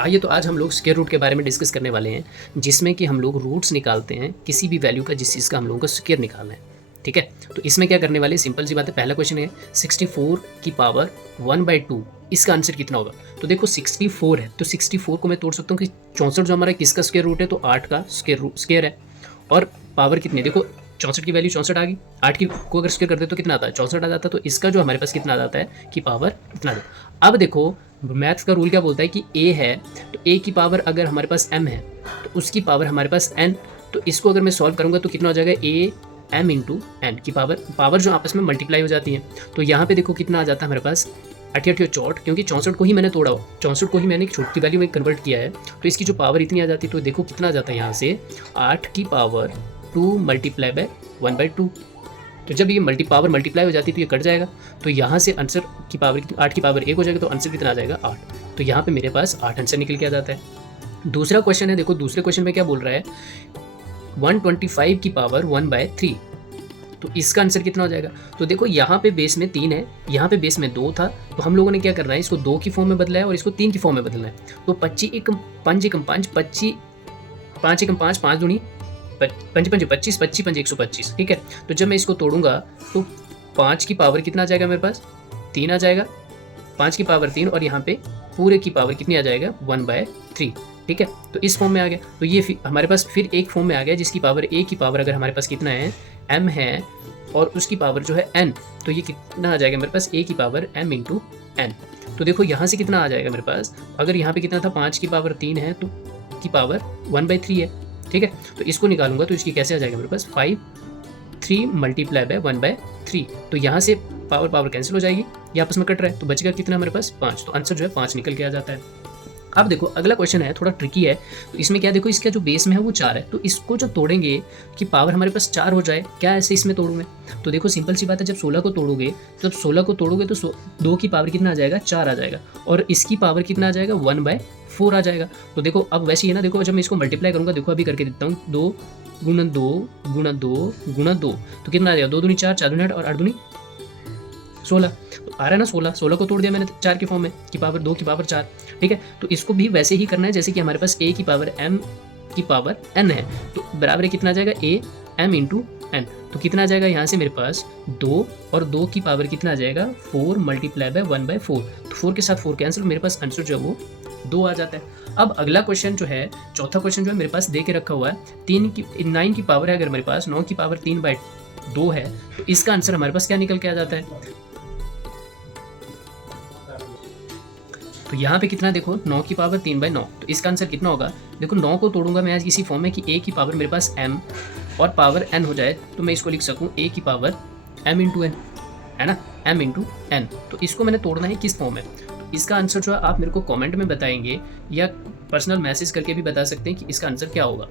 आइए तो आज हम लोग स्क्वायर रूट के बारे में डिस्कस करने वाले हैं, जिसमें कि हम लोग रूट्स निकालते हैं किसी भी वैल्यू का जिस चीज़ का हम लोगों को स्क्वायर निकालना है। ठीक है, तो इसमें क्या करने वाले, सिंपल सी बात है। पहला क्वेश्चन है 64 की पावर 1/2, इसका आंसर कितना होगा। तो देखो 64 है, तो 64 को मैं तोड़ सकता हूँ कि 64 जो हमारा किसका स्क्वायर रूट है, तो 8 का स्क्वायर है। और पावर कितनी है, देखो 64 की वैल्यू 64 आ गई, 8 की को अगर स्क्वायर कर दे तो कितना आता है, 64 आ जाता है। तो इसका जो हमारे पास कितना आ जाता है कि पावर इतना आता है। अब देखो मैथ्स का रूल क्या बोलता है कि a है, तो a की पावर अगर हमारे पास m है तो उसकी पावर हमारे पास n। तो इसको अगर मैं सॉल्व करूंगा तो कितना हो जाएगा, a m इंटू एन की पावर जो आपस में मल्टीप्लाई हो जाती है। तो यहाँ पे देखो कितना आ जाता है हमारे पास 88 चौट, क्योंकि 64 को ही मैंने तोड़ा हो, 64 को ही मैंने एक छोटी वैल्यू में कन्वर्ट किया है, तो इसकी जो पावर इतनी आ जाती है। तो देखो कितना आ जाता है यहाँ से 8 की पावर 2 मल्टीप्लाई बाय 1/2। तो जब ये पावर मल्टीप्लाई हो जाती है तो ये कट जाएगा, तो यहाँ से आंसर की पावर 8 की पावर 1 हो जाएगा, तो आंसर कितना आ जाएगा 8। तो यहाँ पे मेरे पास 8 आंसर निकल के आ जाता है। दूसरा क्वेश्चन है, देखो दूसरे क्वेश्चन में क्या बोल रहा है 125 की पावर 1/3, तो इसका आंसर कितना हो जाएगा। तो देखो यहाँ पे बेस में 3 है, यहाँ पे बेस में 2 था, तो हम लोगों ने क्या करना है, इसको 2 की फॉर्म में बदला है और इसको 3 की फॉर्म में बदलना है। तो 25 एकम 5 एकम 5, 25 5 एकम 5, 5 दूनी 5 5 25, 25 5 125। ठीक है, तो जब मैं इसको तोड़ूंगा तो 5 की पावर कितना आ जाएगा मेरे पास, 3 आ जाएगा, 5 की पावर 3, और यहाँ पे पूरे की पावर कितनी आ जाएगा 1/3। ठीक है, तो इस फॉर्म में आ गया। तो ये हमारे पास फिर एक फॉर्म में आ गया जिसकी पावर a की पावर अगर हमारे पास कितना है m है, और उसकी पावर जो है n, तो ये कितना आ जाएगा मेरे पास a की पावर m इंटू n। तो देखो यहाँ से कितना आ जाएगा मेरे पास, अगर यहाँ पे कितना था 5 की पावर 3 है तो की पावर 1/3 है। ठीक है, तो इसको निकालूंगा तो इसकी कैसे आ जाएगा मेरे पास 3 मल्टीप्लाई बाय 1/3। तो यहाँ से पावर कैंसिल हो जाएगी, ये आपस में कट रहा है, तो बचेगा कितना हमारे पास 5। तो आंसर जो है 5 निकल के आ जाता है। अब देखो अगला क्वेश्चन है, थोड़ा ट्रिकी है। तो इसमें क्या, देखो इसका जो बेस में है वो 4 है, तो इसको जो तोड़ेंगे कि पावर हमारे पास 4 हो जाए, क्या ऐसे इसमें तोड़ूं मैं। तो देखो सिंपल सी बात है, जब 16 को तोड़ोगे, जब 16 को तोड़ोगे तो 2 की पावर कितना आ जाएगा 4 आ जाएगा, और इसकी पावर कितना आ जाएगा 1/4 आ जाएगा। तो देखो अब वैसे ही है ना, देखो जब मैं इसको मल्टीप्लाई करूंगा, देखो अभी करके देता हूँ, 2 गुणा 2 गुणा 2 गुणा 2, तो कितना आ जाएगा 2 दूनी 4, 4 दूनी 8 और 8 दूनी 16। तो आ रहा है ना 16 को तोड़ दिया मैंने 4 की फॉर्म में, की पावर 2 की पावर 4। ठीक है, तो इसको भी वैसे ही करना है जैसे कि हमारे पास a की पावर m की पावर n है, तो बराबर कितना आ जाएगा a m इंटू n। तो कितना आ जाएगा यहाँ से मेरे पास 2, और 2 की पावर कितना आ जाएगा 4 मल्टीप्लाई बाय 1/4। तो 4 के साथ 4 कैंसिल, मेरे पास आंसर जो है वो 2 आ जाता है। अब अगला क्वेश्चन जो है, चौथा क्वेश्चन जो है मेरे पास दे के रखा हुआ है 9 की पावर है अगर मेरे पास 9 की पावर 3/2 है, तो इसका आंसर हमारे पास क्या निकल के आ जाता है। तो यहाँ पे कितना, देखो 9 की पावर 3/9, तो इसका आंसर कितना होगा। देखो 9 को तोड़ूंगा मैं आज इसी फॉर्म में कि a की पावर मेरे पास m और पावर n हो जाए, तो मैं इसको लिख सकूँ a की पावर m इंटू n, है ना, m इंटू n। तो इसको मैंने तोड़ना है किस फॉर्म में। तो इसका आंसर जो है आप मेरे को कमेंट में बताएंगे या पर्सनल मैसेज करके भी बता सकते हैं कि इसका आंसर क्या होगा।